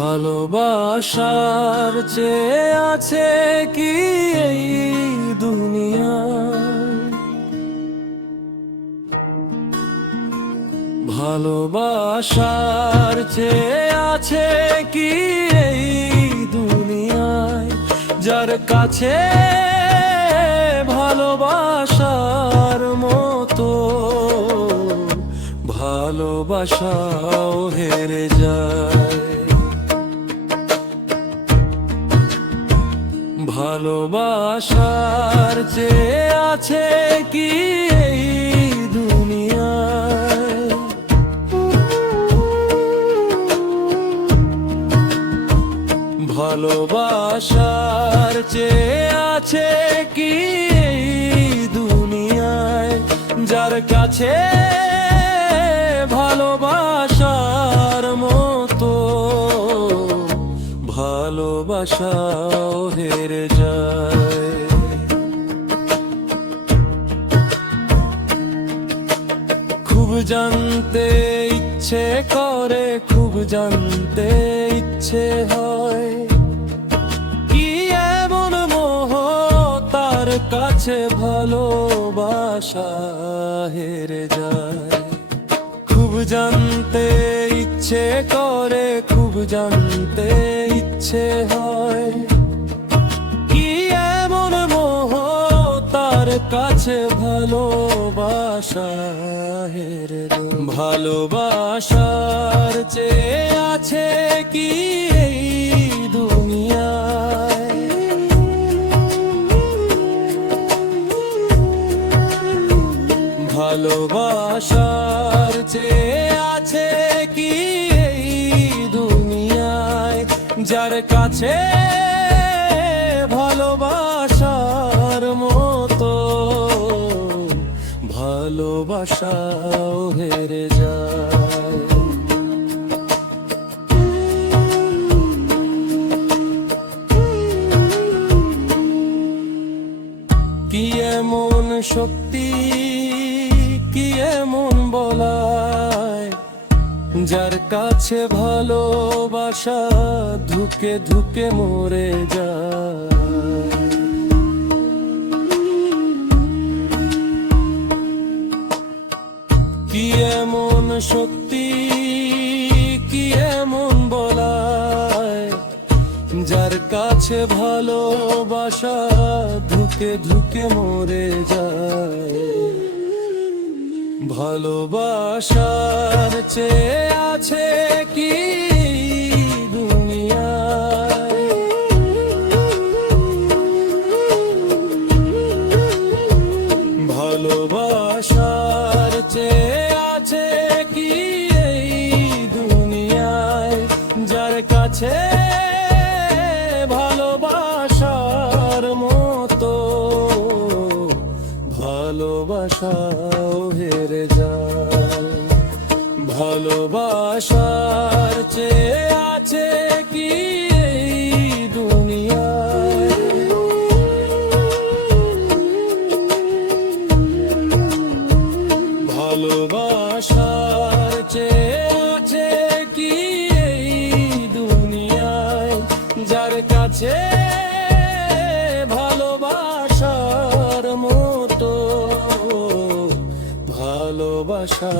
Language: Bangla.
ভালোবাসার চেয়ে আছে কি এই দুনিয়ায়? ভালোবাসার চেয়ে আছে কি এই দুনিয়ায়? যার কাছে ভালোবাসার মতো ভালোবাসাও হেরে যায়। ভালোবাসার চেয়ে আছে কি এই দুনিয়ায়? ভালোবাসার চেয়ে আছে কি এই দুনিয়ায়? যার কাছে ভালোবাসার মতো ভালোবাসাও হেরে যায়। খুব জানতে ইচ্ছে করে, খুব জানতে ইচ্ছে হয়, কি এমন মোহ তার কাছে ভালোবাসা হেরে যায়। খুব জানতে ইচ্ছে করে, খুব জানতে ইচ্ছে হয়, কি এমন মোহ তার কাছে ভালোবাসা হেরে যায়। ভালোবাসার চেয়ে আছে কি এই দুনিয়ায়? ভালোবাসার চেয়ে আছে কি এই দুনিয়ায়? যার কাছে ভালোবাসার মতো ভালোবাসাও হেরে যায়। কি এমন শক্তি, কি এমন বলায়, যার কাছে ভালোবাসা ধুকে ধুকে মরে যায়? কি এমন শক্তি, কি এমন বলায়, যার কাছে ভালোবাসা ধুকে ধুকে মরে যায়? ভালোবাসার চেয়ে আছে কি দুনিয়ায়? ভালোবাসার চেয়ে আছে কি এই দুনিয়ায়? যার কাছে ভালোবাসার মতো ভালোবাসাও হেরে যায়। ভালোবাসার চেয়ে আছে কি এই দুনিয়ায়? ভালোবাসার চেয়ে আছে কি এই দুনিয়ায়? যার কাছে ভালোবাসার মতো ভালোবাসা